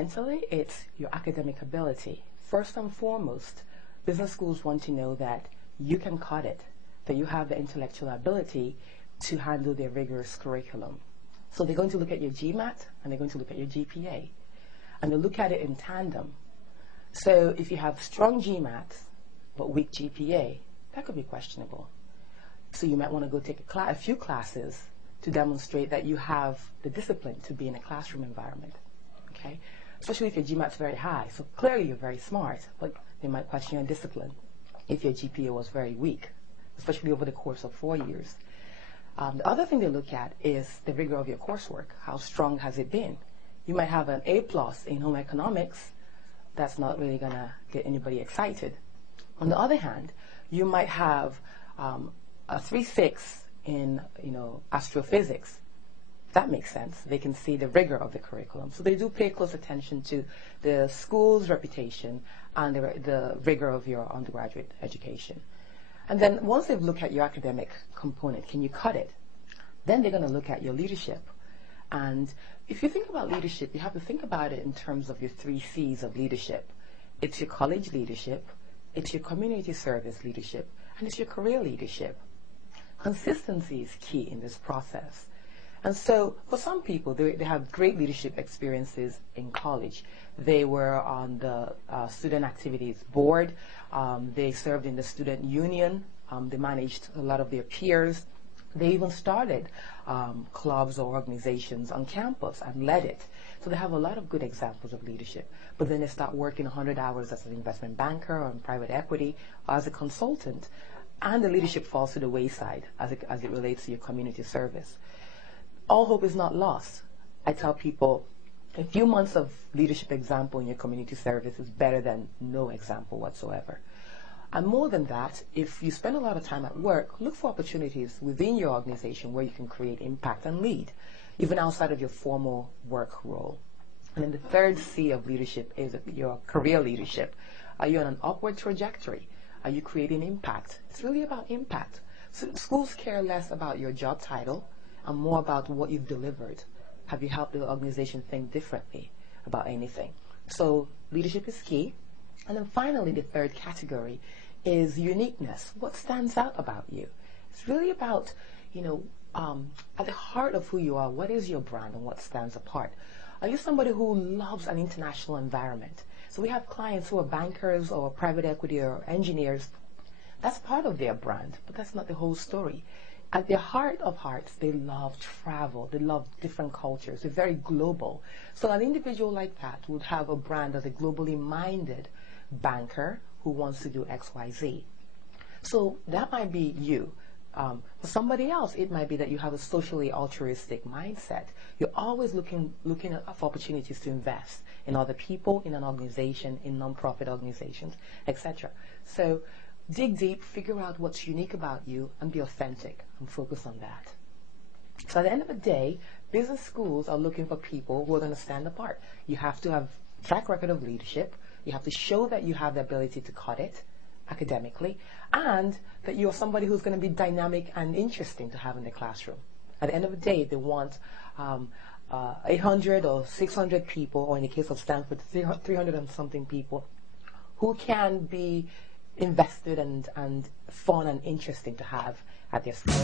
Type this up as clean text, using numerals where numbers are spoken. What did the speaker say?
fundamentally, it's your academic ability. First and foremost, business schools want to know that you can cut it, that you have the intellectual ability to handle their rigorous curriculum. So they're going to look at your GMAT and they're going to look at your GPA. And they'll look at it in tandem. So if you have strong GMAT but weak GPA, that could be questionable. So you might want to go take a few classes to demonstrate that you have the discipline to be in a classroom environment. Okay? Especially if your GMAT's very high. So clearly you're very smart, but they might question your discipline if your GPA was very weak, especially over the course of 4 years. The other thing they look at is the rigor of your coursework. How strong has it been? You might have an A+ in home economics. That's not really going to get anybody excited. On the other hand, you might have a 3.6 in astrophysics. That makes sense. They can see the rigor of the curriculum. So they do pay close attention to the school's reputation and the rigor of your undergraduate education. And then once they've looked at your academic component, can you cut it? Then they're going to look at your leadership. And if you think about leadership, you have to think about it in terms of your 3 C's of leadership. It's your college leadership, it's your community service leadership, and it's your career leadership. Consistency is key in this process. And so for some people, they have great leadership experiences in college. They were on the student activities board. They served in the student union. They managed a lot of their peers. They even started clubs or organizations on campus and led it. So they have a lot of good examples of leadership. But then they start working 100 hours as an investment banker or in private equity or as a consultant. And the leadership falls to the wayside as it relates to your community service. All hope is not lost. I tell people a few months of leadership example in your community service is better than no example whatsoever. And more than that, if you spend a lot of time at work, look for opportunities within your organization where you can create impact and lead, even outside of your formal work role. And then the 3rd C of leadership is your career leadership. Are you on an upward trajectory? Are you creating impact? It's really about impact. So schools care less about your job title and more about what you've delivered. Have you helped the organization think differently about anything? So leadership is key. And then finally, the 3rd category is uniqueness. What stands out about you? It's really about, at the heart of who you are, what is your brand and what stands apart? Are you somebody who loves an international environment? So we have clients who are bankers or private equity or engineers. That's part of their brand, but that's not the whole story. At the heart of hearts, they love travel. They love different cultures. They're very global. So an individual like that would have a brand as a globally minded banker who wants to do X, Y, Z. So that might be you. For somebody else, it might be that you have a socially altruistic mindset. You're always looking for opportunities to invest in other people, in an organization, in non-profit organizations, etc. So dig deep, figure out what's unique about you, and be authentic, and focus on that. So at the end of the day, business schools are looking for people who are going to stand apart. You have to have a track record of leadership. You have to show that you have the ability to cut it academically, and that you're somebody who's going to be dynamic and interesting to have in the classroom. At the end of the day, they want 800 or 600 people, or in the case of Stanford, 300 and something people, who can be invested and fun and interesting to have at their school.